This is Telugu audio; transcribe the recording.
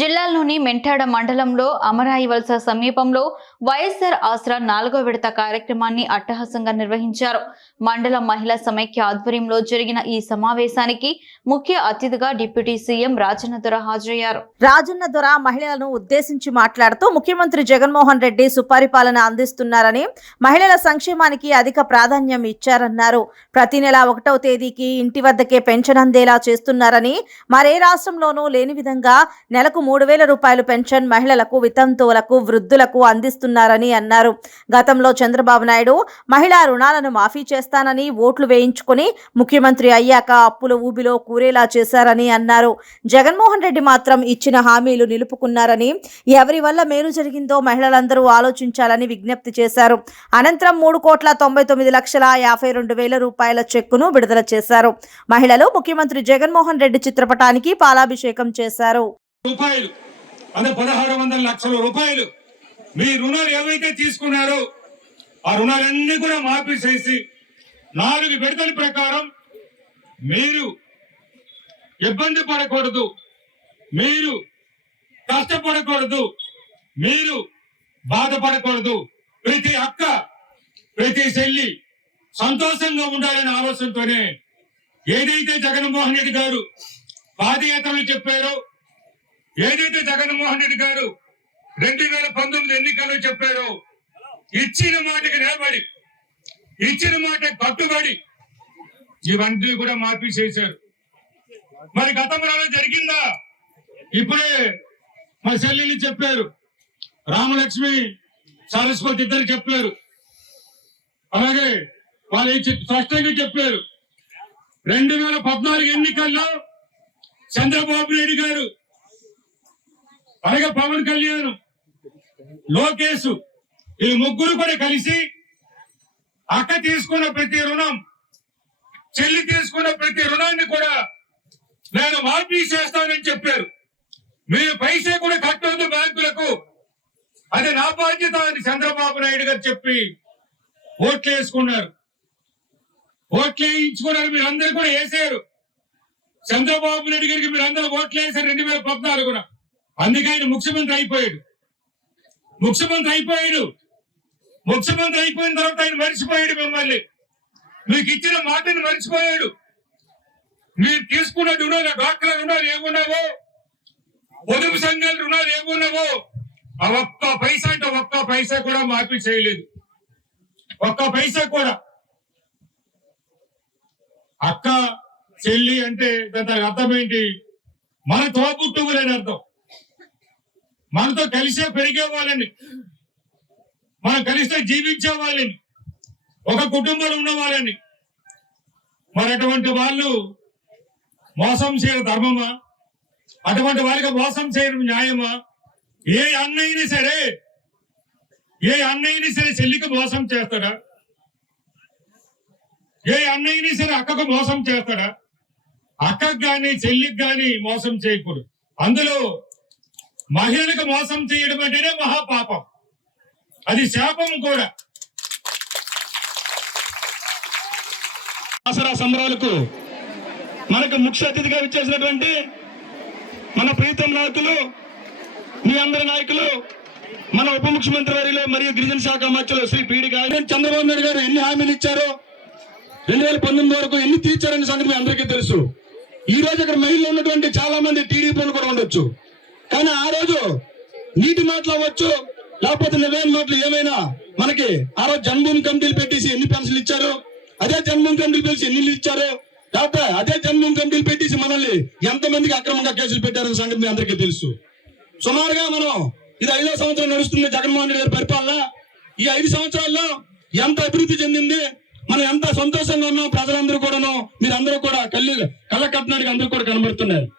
జిల్లాలోని మెంటాడ మండలంలో అమరాయి వలస సమీపంలో వైఎస్ఆర్ ఆసరా 4వ విడత కార్యక్రమాన్ని అట్టహాసంగా నిర్వహించారు. మండల మహిళా సమైక్య ఆధ్వర్యంలో జరిగిన ఈ సమావేశానికి ముఖ్య అతిథిగా డిప్యూటీ సీఎం రాజన్న దొర హాజరయ్యారు. రాజన్న దొర మహిళలను ఉద్దేశించి మాట్లాడుతూ ముఖ్యమంత్రి జగన్మోహన్ రెడ్డి సుపరిపాలన అందిస్తున్నారని, మహిళల సంక్షేమానికి అధిక ప్రాధాన్యం ఇచ్చారన్నారు. ప్రతి నెల 1వ తేదీకి ఇంటి వద్దకే పెన్షన్ అందేలా చేస్తున్నారని, మరే రాష్ట్రంలోనూ లేని విధంగా నెలకు 3,000 రూపాయలు పెన్షన్ మహిళలకు, వితంతువులకు, వృద్ధులకు అందిస్తున్నారని అన్నారు. గతంలో చంద్రబాబు నాయుడు మహిళా రుణాలను మాఫీ చేస్తానని ఓట్లు వేయించుకుని ముఖ్యమంత్రి అయ్యాక అప్పుల ఊబిలో కూరేలా చేశారని అన్నారు. జగన్మోహన్ రెడ్డి మాత్రం ఇచ్చిన హామీలు నిలుపుకున్నారని, ఎవరి వల్ల మేలు జరిగిందో మహిళలందరూ ఆలోచించాలని విజ్ఞప్తి చేశారు. అనంతరం 3,99,52,000 రూపాయల చెక్కును విడుదల చేశారు. మహిళలు ముఖ్యమంత్రి జగన్మోహన్ రెడ్డి చిత్రపటానికి పాలాభిషేకం చేశారు. 1600 లక్షల రూపాయలు మీ రుణాలు ఏవైతే తీసుకున్నారో ఆ రుణాలన్నీ కూడా మాఫీ చేసి 4 విడతల ప్రకారం మీరు ఇబ్బంది పడకూడదు, మీరు కష్టపడకూడదు, మీరు బాధపడకూడదు, ప్రతి అక్క ప్రతి చెల్లి సంతోషంగా ఉండాలనే ఆలోచనతోనే ఏదైతే జగన్మోహన్ రెడ్డి గారు పాదయాత్రలు చెప్పారో, ఏదైతే జగన్మోహన్ రెడ్డి గారు 2019 ఎన్నికల్లో చెప్పారో, ఇచ్చిన మాటకి నిలబడి, ఇచ్చిన మాట కట్టుబడి ఇవన్నీ కూడా మాఫీ చేశారు. మరి గతంలో జరిగిందా? ఇప్పుడే మా చెల్లెలు చెప్పారు, రామలక్ష్మి సరస్వతి ఇద్దరు చెప్పారు, అలాగే వాళ్ళు స్పష్టంగా చెప్పారు. 2014 ఎన్నికల్లో చంద్రబాబు నాయుడు గారు, అలాగే పవన్ కళ్యాణ్, లోకేష్, ఈ ముగ్గురు కూడా కలిసి అక్క తీసుకున్న ప్రతి రుణం, చెల్లి తీసుకున్న ప్రతి రుణాన్ని కూడా నేను మాఫీ చేస్తానని చెప్పారు. మీరు పైసే కూడా కట్టవద్దు బ్యాంకులకు, అది నా బాధ్యత అని చంద్రబాబు నాయుడు గారు చెప్పి ఓట్లు వేసుకున్నారు. ఓట్లు వేయించుకున్నారు, మీరందరూ కూడా వేసారు. చంద్రబాబు నాయుడు గారికి మీరందరూ ఓట్లు వేసారు 2014 కూడా. అందుకే ఆయన ముఖ్యమంత్రి అయిపోయాడు. ముఖ్యమంత్రి అయిపోయిన తర్వాత ఆయన మర్చిపోయాడు మిమ్మల్ని, మీకు ఇచ్చిన మాటను మర్చిపోయాడు. మీరు తీసుకున్న రుణాలు, డాక్టర్ల రుణాలు ఏమున్నావో, పొదుపు సంఘాల రుణాలు ఏమున్నావో ఆ ఒక్క పైసా అంటే ఒక్క పైసా కూడా మాఫీ చేయలేదు. ఒక్క పైసా కూడా. అక్క చెల్లి అంటే దాని అర్థం ఏంటి? మన తోబుట్టువులని అర్థం. మనతో కలిసే పెరిగే వాళ్ళని, మనం కలిస్తే జీవించే వాళ్ళని, ఒక కుటుంబంలో ఉన్న వాళ్ళని. మరి అటువంటి వాళ్ళు మోసం చేయడం ధర్మమా? అటువంటి వాళ్ళకి మోసం చేయడం న్యాయమా? ఏ అన్నయ్యని సరే చెల్లికి మోసం చేస్తాడా? ఏ అన్నయ్యని సరే అక్కకు మోసం చేస్తాడా? అక్కకు గాని చెల్లికి గాని మోసం చేయకూడదు. అందులో మహిళలకు మోసం చేయడం అంటేనే మహాపాపం, అది శాపం కూడా. ఆసరా సంబరాలకు మనకు ముఖ్య అతిథిగా విచ్చేసినటువంటి మన ప్రీతం నాయకులు, మీ అందరి నాయకులు, మన ఉప ముఖ్యమంత్రి వారిలో మరియు గిరిజన శాఖ మంత్రులు శ్రీ పీడి గారు. చంద్రబాబు నాయుడు గారు ఎన్ని హామీలు ఇచ్చారో 2019 వరకు ఎన్ని తీర్చారనే సంగతి మీ అందరికీ తెలుసు. ఈ రోజు అక్కడ మహిళలు ఉన్నటువంటి చాలా మంది టీడీపీలు కూడా ఉండొచ్చు, కానీ ఆ రోజు నీటి మాటలు అవ్వచ్చు, లేకపోతే నివేన మాటలు ఏమైనా మనకి ఆ రోజు జన్మభూమి కమిటీలు పెట్టేసి ఎన్ని పెన్షన్లు ఇచ్చారు, అదే జన్మభూమి కమిటీలు పెట్టి ఎన్ని ఇచ్చారు, లేకపోతే అదే జన్మభూమి కమిటీలు పెట్టేసి మనల్ని ఎంతమందికి అక్రమంగా కేసులు పెట్టారనే సంగతి మీ అందరికీ తెలుసు. సుమారుగా మనం ఇది 5వ సంవత్సరం నడుస్తుంది జగన్మోహన్ రెడ్డి గారి పరిపాలన. ఈ 5 సంవత్సరాల్లో ఎంత అభివృద్ధి చెందింది, మనం ఎంత సంతోషంగా ఉన్నాం, ప్రజలందరూ కూడాను, మీరందరూ కూడా కళ్ళ కట్టడానికి అందరూ కూడా కనబడుతున్నారు.